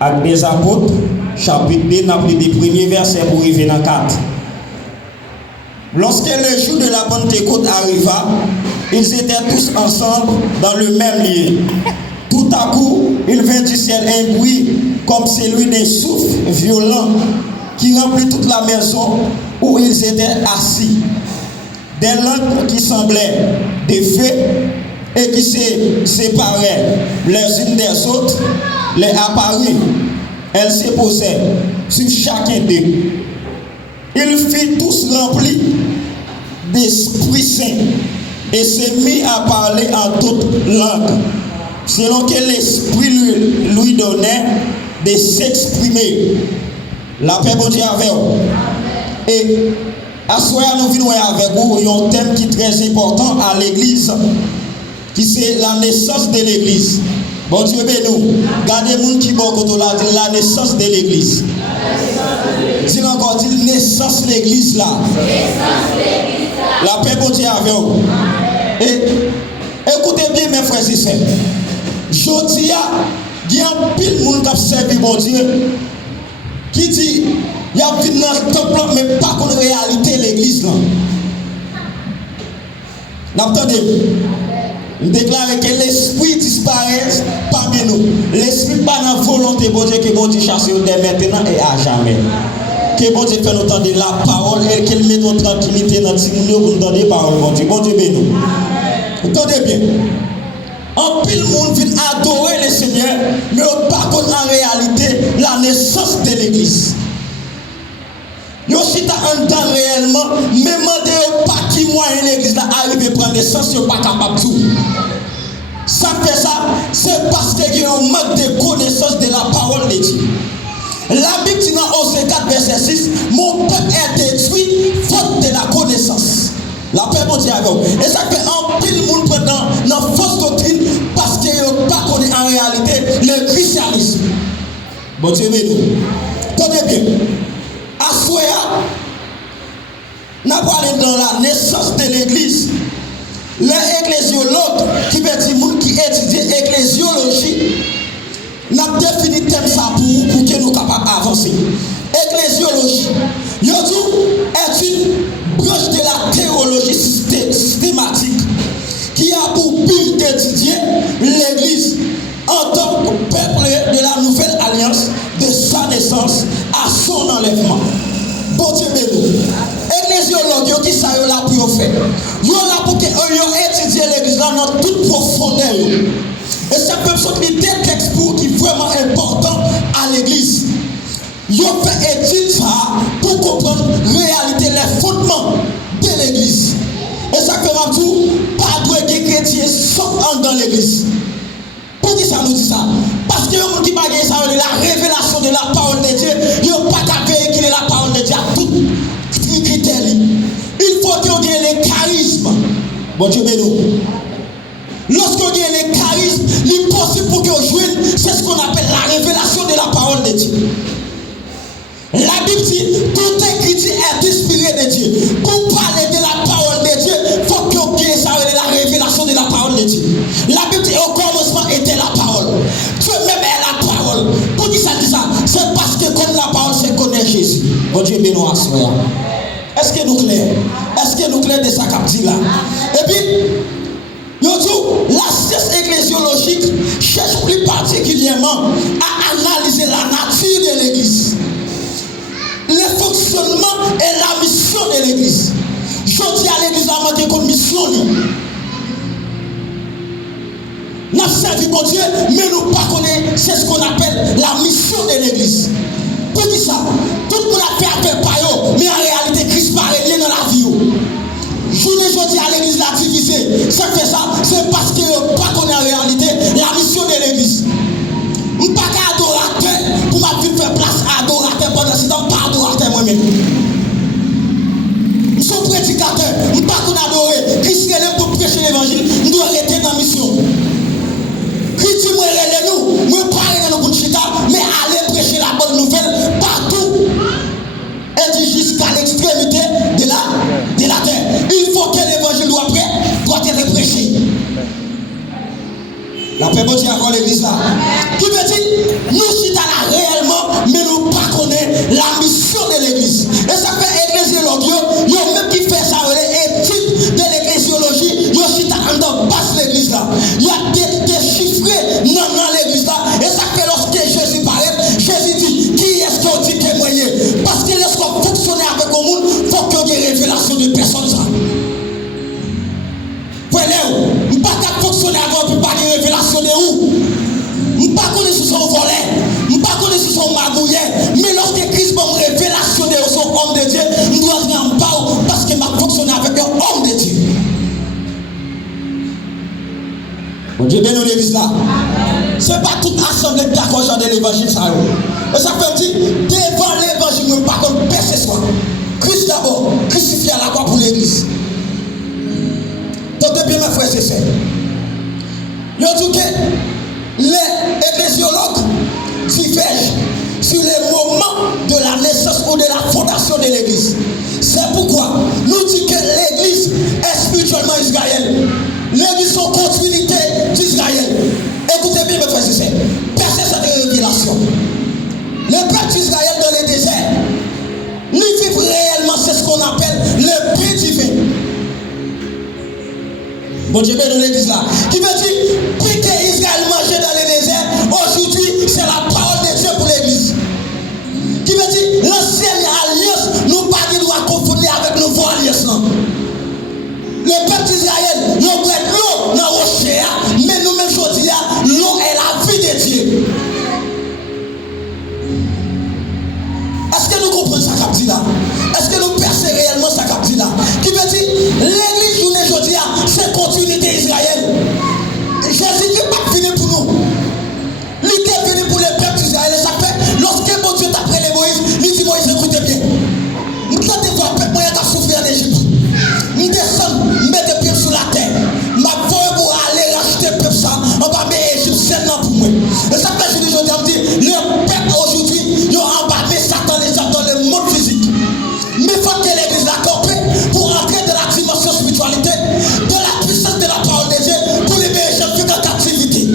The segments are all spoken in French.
Actes des apôtres, chapitre 2, n'a pris des premiers versets pour arriver dans 4. Lorsque le jour de la Pentecôte arriva, ils étaient tous ensemble dans le même lieu. Tout à coup, il vint du ciel un bruit comme celui d'un souffle violent qui remplit toute la maison où ils étaient assis. Des langues qui semblaient des feux et qui se séparaient les unes des autres les apparut. Elles se posaient sur chacun d'eux. Ils furent tous remplis d'Esprit Saint et se mit à parler en toutes langues, selon que l'Esprit lui donnait de s'exprimer. La paix de Dieu avec vous. Et à ce soir, nous venons avec vous un thème qui est très important à l'église, qui c'est la naissance de l'église. Bon Dieu bénou. Gardez les gens qui vont la naissance de l'église. Dis encore, dis naissance de l'église là. La paix de Dieu avec vous. Et écoutez bien mes frères et sœurs. Je dis, il y a un pile de monde qui a servi mon Dieu, qui dit, il y a une dans le temple, mais pas qu'en réalité l'église là. N'entendez? Nous déclarons que l'esprit disparaît parmi nous. L'esprit pas dans la volonté de Dieu que bon Dieu chasse dès maintenant et à jamais. Que bon Dieu fait nous entendre la parole et qu'il mette notre tranquillité dans notre monde pour nous donner la parole. Bon Dieu béni. Entendez bien. En pile monde vient adorer le Seigneur, mais pas en réalité la naissance de l'église. Yo si ta entend réellement, même de pas qui moyen l'église là arrive à prendre naissance, yo pas capable tout. Ça fait ça, c'est parce qu'il y a un manque de connaissance de la parole de Dieu. La Bible dit dans Osée 4 verset 6, mon peuple est détruit faute de la connaissance. La paix mon Dieu avec vous. Et ça fait un pile monde prend dans fausse doctrine parce qu'il n'a pas connu en réalité le christianisme. Bon Dieu béni. Tenez bien. À Soya, nous parlons dans la naissance de l'église. Les ecclésiologues qui veut dire qui étudient l'ecclésiologie, nous avons défini le thème ça pour que nous soyons capables d'avancer. Ecclésiologie, est une branche de la théologie systématique qui a pour but d'étudier l'église en tant que peuple de la nouvelle alliance de sa naissance à son enlèvement. Bon Dieu béni. Ecclésiologue, qui ça là pour faire? Yo là pour que étudier l'église là dans toute profondeur. Et ça peut sortir des textes qui sont vraiment importants à l'église. Yo fait étude ça pour comprendre réalité les fondements de l'église. Et ça fait tout pas de chrétiens sont dans l'église. Pour qui ça nous dit ça? Parce que les gens qui ne ça la révélation de la parole de Dieu, ils n'ont pas qu'à véhiculer la parole de Dieu à tout critère. Il faut qu'ils aient les charismes. Bon Dieu béni. Lorsqu'on a les charismes, l'impossible pour qu'ils jouent, c'est ce qu'on appelle la révélation de la parole de Dieu. La Bible dit, toute écriture est inspirée de Dieu. Pour parler de la parole de Dieu, il faut qu'on ait ça la révélation de la parole de Dieu. La Bible dit, au commencement était la parole. Dieu même est la parole. Pour qui ça dit ça? C'est parce que comme la parole, c'est connaître Jésus. Bon Dieu béni à soi. Est-ce que nous clair? Est-ce que nous clair de ça qu'a dit là? Et puis, la science ecclésiologique cherche plus particulièrement à analyser la nature de l'église, le fonctionnement et la mission de l'église. Je dis à l'église à manquer comme mission. Nous avons servi mon Dieu, mais nous ne connaissons pas ce qu'on appelle la mission de l'église. Pour qui ça? Tout le monde a fait appel par eux, mais en réalité, Christ paraît lié dans la vie. Je dis à l'église la divisée. Ça fait ça, c'est parce que nous ne connaissons pas en réalité la mission de l'église. Je ne suis pas adorateur pour ma vie faire place à adorateur pendant ce temps, pas adorateur moi-même. Je suis prédicateur, je ne suis pas adorer. Christ est là pour prêcher l'évangile, nous devons rester dans la mission. Christ dit, nous, nous parlons de notre chita, mais allez prêcher la bonne nouvelle partout. Et dit jusqu'à l'extrémité de la terre. Il faut que l'évangile doit être prêché. La paix Dieu encore l'église là. Qui veut dire, nous sommes là réellement, mais nous ne connaissons pas la mission de l'église. Et ça fait ecclésiologie, il y a même qui fait ça, l'étude de l'ecclésiologie, il y a aussi dans basse l'église là. Il y a des chiffres dans l'église là. Et ça fait lorsque Jésus paraît, Jésus dit, qui est-ce qu'on dit témoigner? Parce que lorsqu'on fonctionne avec le monde, il faut qu'il y ait des révélations de personnes. Je ne peux pas fonctionner avant pour parler de révélation de où. Je ne peux pas connaître son volet. Je ne peux pas connaître son magouillet. Mais lorsque Christ m'a révélation de son homme de Dieu, je dois être en bas parce que je fonctionne avec un homme de Dieu. Bon Dieu, bien l'église là. Ce n'est pas toute assemblée d'accord genre de l'évangile. Ça. Et ça fait dire, devant l'évangile, je ne peux pas qu'on perce soi. Christ d'abord, crucifié à la croix pour l'église. Donc, bien, mes frères et sœurs, il y a dit que les ecclésiologues divergent sur les moments de la naissance ou de la fondation de l'église. C'est pourquoi nous disons que l'église est spirituellement Israël. L'église est en continuité d'Israël. Écoutez bien, mes frères et sœurs, percez cette révélation. Le peuple d'Israël dans le désert, lui vivent réellement, c'est ce qu'on appelle le pain divin. Bon Dieu, dans l'église là. Qui veut dire, puis que Israël mangeait dans le désert, aujourd'hui, c'est la parole de Dieu pour l'église. Qui veut dire, l'ancienne alliance, nous pas de doit confondre avec nos nouvelles alliances. Le peuple d'Israël, nous avons l'eau dans le rocher, mais nous-mêmes, aujourd'hui, l'eau est la vie de Dieu. Est-ce que nous comprenons ça, capti là? Est-ce que nous percevons réellement ça, capti là? Qui veut dire, l'église journée aujourd'hui, c'est continuité Israël. Jésus n'est pas venu pour nous. Il est venu pour les peuples d'Israël. Et ça fait, lorsque mon Dieu t'a pris les Moïse, il dit Moïse, écoutez bien. Nous devons voir peuple moyen qui a souffert en Égypte. Nous descendons, nous mettons les pieds sur la terre. Ma voix pour aller racheter le peuple ça. On va mettre l'Égypte, c'est là pour moi. Et ça fait, je dis aujourd'hui, le peuple aujourd'hui, ils ont embarqué Satan déjà dans le monde physique. Mais il faut que l'église la campe pour entrer dans la dimension spiritualité, de la puissance de la parole de Dieu, pour libérer les gens qui sont en captivité.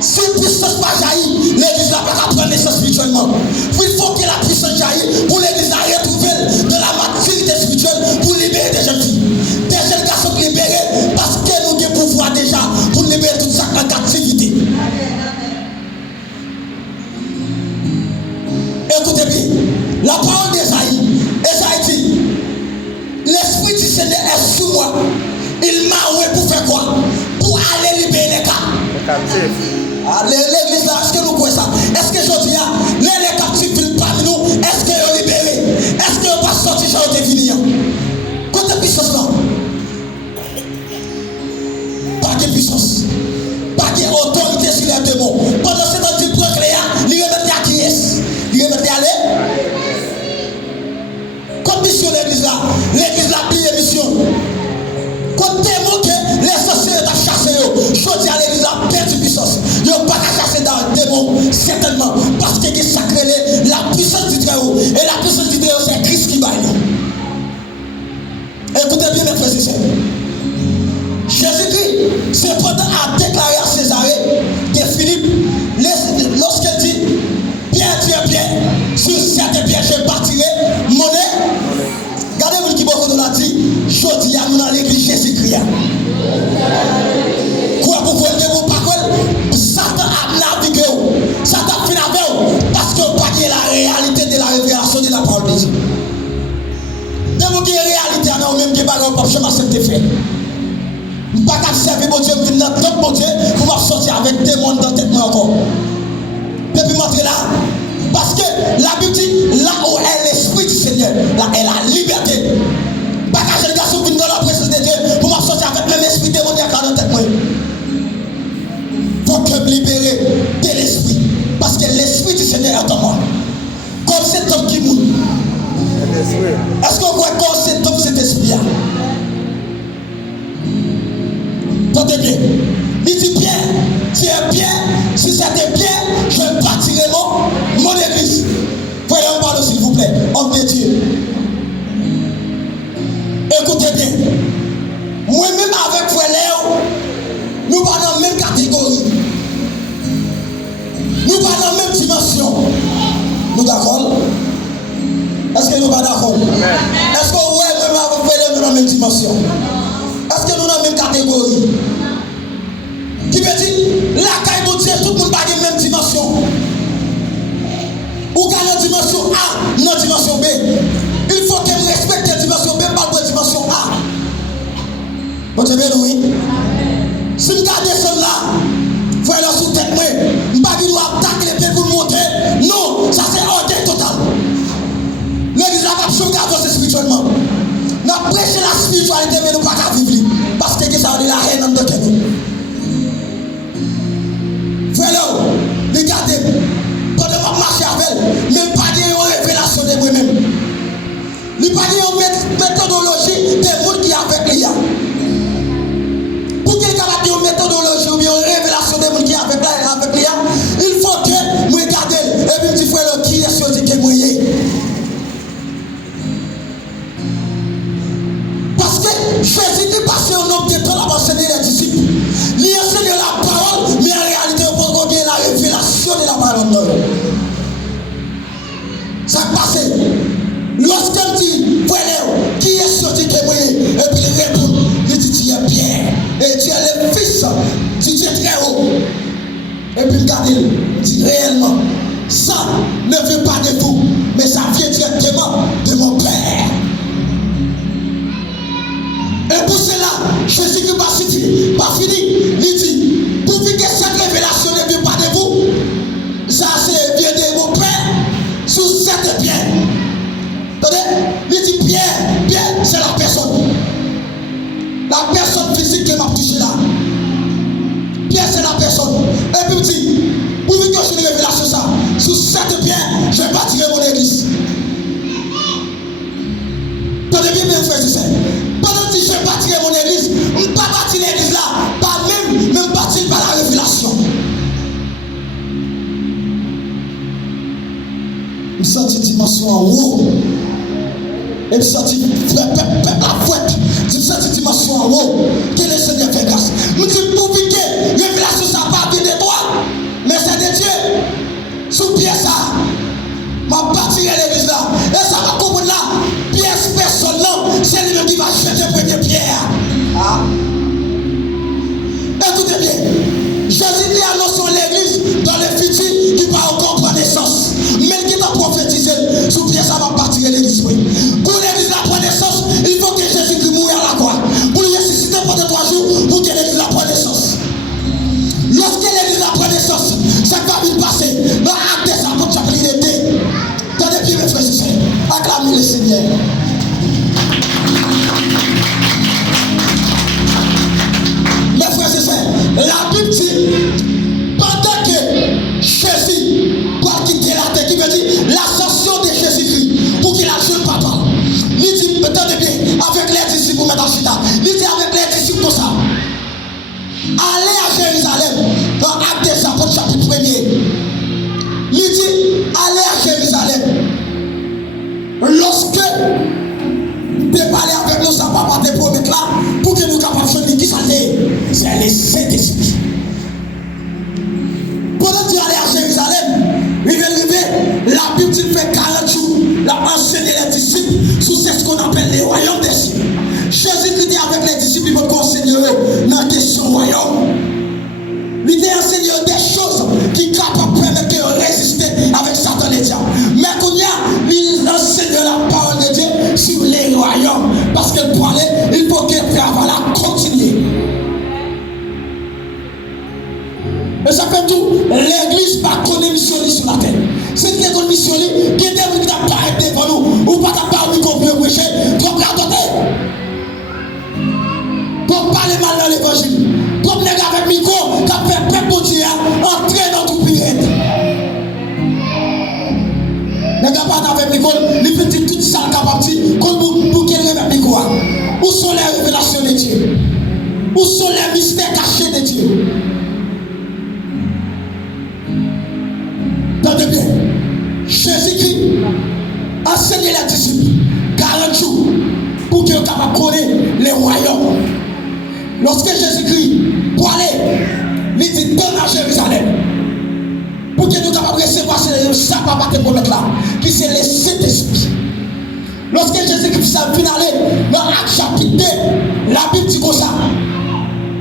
Si la puissance pas jaillit, l'église n'a pas qu'à prendre naissance spirituellement. Il faut que la puissance jaillit pour l'église à retrouver de la maturité spirituelle pour libérer des jeunes filles. Des jeunes garçons libérés parce que nous avons pouvoir déjà pour libérer tout ça en captivité. Écoutez bien, la parole d'Esaïe, Esaïe dit, l'Esprit du Seigneur est sous moi. Il m'a envoyé pour faire quoi? Pour aller libérer les captifs. L'église là, est-ce que nous croyons ça? Est-ce que je dis, les captifs viennent parmi nous? Est-ce qu'ils sont libérés? Est-ce qu'ils ne sont pas sortis chez eux de venir? Côté puissance là. Pas de puissance. Pas d'autorité sur les démons. Pendant ce temps, tu prends Cléa, il remet à qui est-ce? Il remet à aller? Comme mission l'église là a plié mission. Quand démon que les sorciers ont chassé, je dis à l'église a perdu puissance. Ils n'ont pas qu'à chasser dans le démon, certainement. Parce qu'il est sacré la puissance du Très-Haut. Et la puissance du Très-Haut, c'est Christ qui baille. Écoutez bien, mes frères et sœurs. Jésus-Christ, cependant, a déclaré à Césarée de Philippe, lorsqu'il dit, Pierre, tu es Pierre, sur cette pierre, je bâtirai mon nez. Regardez-vous qui beaucoup de l'a dit, je dis à nous dans l'église Jésus-Christ. Quoi pour vous dire, vous pas quoi? Satan a navigué, Satan fait avec parce que vous pas la réalité de la révélation de la parole de Dieu. De vous dire la réalité, on a même qui bagarre pour chemin cette fait. Vous pas qu'à servir mon Dieu, vous venez dans notre mon Dieu, vous m'avez sorti avec des mondes dans tête encore. Depuis montrer là. Parce que la Bible dit, là où est l'Esprit du Seigneur, là est la liberté. Pas qu'à les garçons viennent dans la présence de Dieu, pour m'en sortir avec le même esprit démoniaque dans tête. Faut que me libérer de l'esprit. Parce que l'Esprit du Seigneur est en moi. Comme cet homme qui mourut. Est-ce qu'on voit comme cet homme, cet esprit-là? Tentez bien. Il dit Pierre, tu es Pierre, si c'était Pierre, je bâtirai mon église. Voyons parler s'il vous plaît, homme de Dieu. Écoutez bien. Moi-même avec Frère Léo, nous parlons même la même dimension? Est-ce que nous dans la même catégorie? Qui veut dire, la caille de Dieu, tout le monde n'a pas la même dimension. Ou dans la dimension A, non dimension B. Il faut que vous respectez la dimension B, pas la dimension A. Bon Dieu, oui. Si vous gardez cela, vous allez sous tête, vous ne pas attaquer les pieds pour monter. Non, ça c'est orgueil total. L'église n'a pas besoin d'avancer spirituellement. Nous avons prêché la spiritualité, mais nous ne pouvons pas vivre. Parce que ça a de la haine dans notre cœur. Frère, regardez, pendant que je marche avec elle, même pas de révélation de moi-même. Il n'y a pas de méthodologie des mondes qui sont avec lui. Pour qu'il y ait une méthodologie ou bien une révélation des mondes qui sont avec lui, il faut que je regarde et puis je dis, frère, qui est ce que moi parce que Jésus dit passer un nombre de temps à enseigner les disciples. Il enseigne la parole, mais en réalité, il faut qu'il y ait la révélation de la parole. Ça passe. Lorsqu'il dit, frère, qui est sorti que moi? Et puis il répond, il dit, tu es Pierre. Et tu es le fils. Tu es très haut. Et puis regardez, il dit réellement, ça ne vient pas de vous, mais ça vient directement de mon Père. Et pour cela, Jésus qui pas fini, il dit, pour que cette révélation ne vienne pas de vous, ça c'est vient de mon Père sous cette pierre. Attendez, il dit Pierre, c'est la personne. La personne physique qui m'a touché là. Pierre, c'est la personne. Et puis il dit, pour que j'ai une révélation ça, sous cette pierre, je bâtirai mon église. Attendez bien, mes frères et sœurs. Pendant que je bâtirai mon église, je ne vais pas bâtir l'église là, pas même bâtir par la révélation. Je sens une dimension en haut. Et je sens la fouette. Je sens une dimension en haut. Que le Seigneur fait grâce. Je dis pour que la révélation ça part de toi, mais c'est de Dieu. Sous pied ça. Ma bâtirai l'église là. Et ça va comprendre là. Pièce personne là. C'est lui-même qui va jeter première pierre. Ah. Écoutez bien. Jésus dit annonçons l'église dans le futur qui va encore prendre naissance. Mais qui t'a prophétisé sous pied ça va partir l'église. Pour l'église la prendre naissance, il faut que Jésus mouille à la croix. Pour le ressusciter pendant 3 jours, pour que l'église la prenne naissance. Lorsque l'église la prend naissance, ça va vite passer. Dans l'acte des apôtres, chapitre 2. Tenez bien mes frères et sœurs. Acclamez le Seigneur. Mes frères et sœurs, la Bible dit, pendant que Jésus va quitter la terre, qui veut dire l'ascension de Jésus-Christ, pour qu'il a jeune papa, il dit, attendez bien, avec les disciples, pour mettre en chita, il dit avec les disciples comme ça, allez à Jérusalem, dans l'acte des apôtres, chapitre 1er, il dit, allez à Jérusalem, lorsque tu parles avec nous, ça va pas te promettre là, pour que nous capables de dire qui ça c'est le Saint-Esprit. Pendant que tu allais à Jérusalem, il va arriver, la Bible dit fait 40 jours, la enseigné les disciples sous ce qu'on appelle les royaumes des cieux. Jésus était avec les disciples, il va enseigner dans la question royaume. Il t'a enseigné des choses qui sont capables de permettre de résister avec Satan et diable. Mais quand il enseigne la parole de Dieu sur les royaumes. Parce que pour aller, il faut que la continue. Et ça fait tout. L'église va connaître mission sur la terre. C'est une mission qui est devenu ta part devant nous. Ou pas ta part où qu'on peut prêcher. Pour la doter. Pour parler mal dans l'évangile. Pour venir avec micro, qui a fait peuple pour Dieu, entrer dans tout pirate. Les gars pas avec micro, les petits tout ça capable de dire, pour qu'il lève avec micro. Où sont les révélations de Dieu? Où sont les mystères cachés de Dieu? Tendez bien. Jésus-Christ enseigne les disciples 40 jours pour qu'ils soient capables de connaître les royaumes. Lorsque Jésus-Christ, pour aller, il dit donne à Jérusalem. Pour que nous soyons capables de recevoir ça, papa te promettre là, qui c'est le Saint-Esprit. Lorsque Jésus-Christ s'est finalé, dans Acte chapitre 2, la Bible dit comme ça.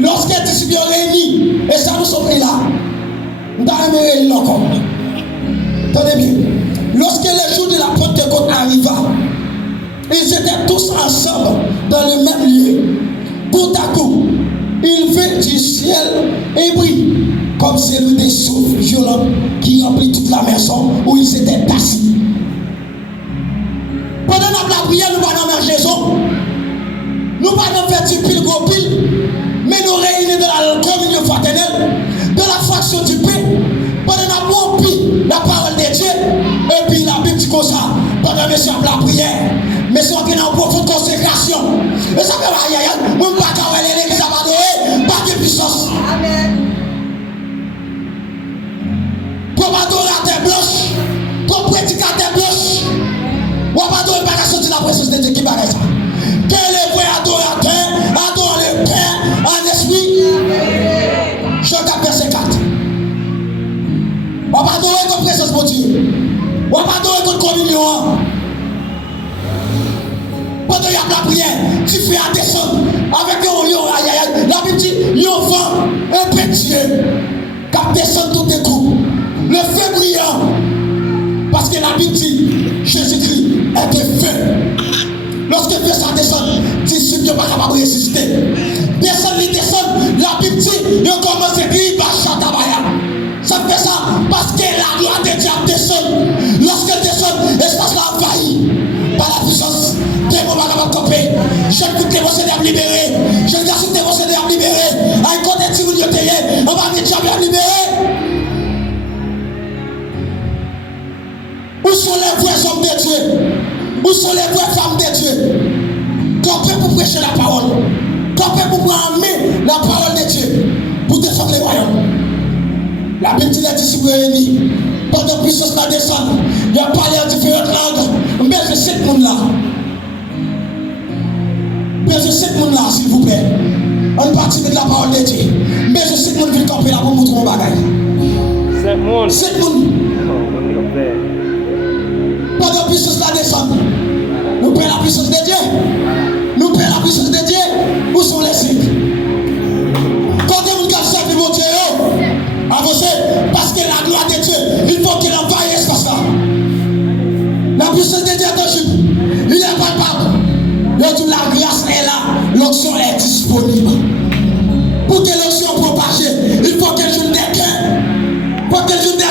Lorsque les disciples sont réunis, et ça nous sommes là, nous avons réunis encore. Tenez bien. Lorsque le jour de la Pentecôte arriva, ils étaient tous ensemble dans le même lieu. Tout à coup, il vint du ciel un bruit, comme celui des souffles violents qui remplit toute la maison où ils étaient assis. Pendant la prière, nous allons dans Jésus. Nous allons faire du pile gros pile, mais nous réunir dans la communion fraternelle, de la fraction du pain, pendant la pile la parole de Dieu, et puis la Bible dit comme ça, pendant monsieur la prière, mais si on est en profonde consécration, et ça fait aïe aïe aïe, nous ne pouvons pas avoir l'église à adorer, pas de puissance. Amen. Comme adorateur blanche, comme prédicateur blanche, on va adorer par la sortie de la présence de Dieu qui paraît ça. Que les vrais adorateurs adorent le Père en esprit. Jean 4, verset 4. On va adorer comme présence de Dieu. On va adorer comme communion. Pendant qu'il y a la prière, tu fais à descendre avec un lion. La Bible dit, lion vent, un petit Dieu, qui descend tous tes coups. Le feu brillant. Parce que la Bible dit, Jésus-Christ est un feu. Lorsque le feu ça descend, disciples ne sont pas capables de résister. Descend, la Bible dit, ils commencent à crier, ça fait ça parce que la gloire de Dieu descend. Lorsqu'elle descend, l'espace là envahi par la puissance. Des moments capables de camper. Je ne peux que vous aider à me libérer. Je ne peux que vous aider à me libérer. À un côté de si vous dites, on va me dire à me libérer. Où sont les vrais hommes de Dieu? Où sont les vraies femmes de Dieu? Camper pour prêcher la parole. Camper pour amener la parole de Dieu. Pour défendre les royaumes. La Bible dit les disciples réunis. Pendant que puissance la descend, il a parlé en différentes langues. Mais je sais que monde là. Mais je sais que monde là, s'il vous plaît. On participe de la parole de Dieu. Mais je sais que monde veut camper là pour montrer mon bagage. C'est monde. Pendant que puissance la descend, nous prenons la puissance de Dieu. Nous prenons la puissance de Dieu. Où sont les signes? Quand vous avez servi mon Dieu, avancez, parce que la gloire de Dieu, il faut qu'il envahisse l'espace là. La puissance de Dieu est tangible. Il est palpable. Toute la grâce est là. L'onction est disponible. Pour que l'onction propage, il faut que je n'ai qu'un. Pour que je n'ai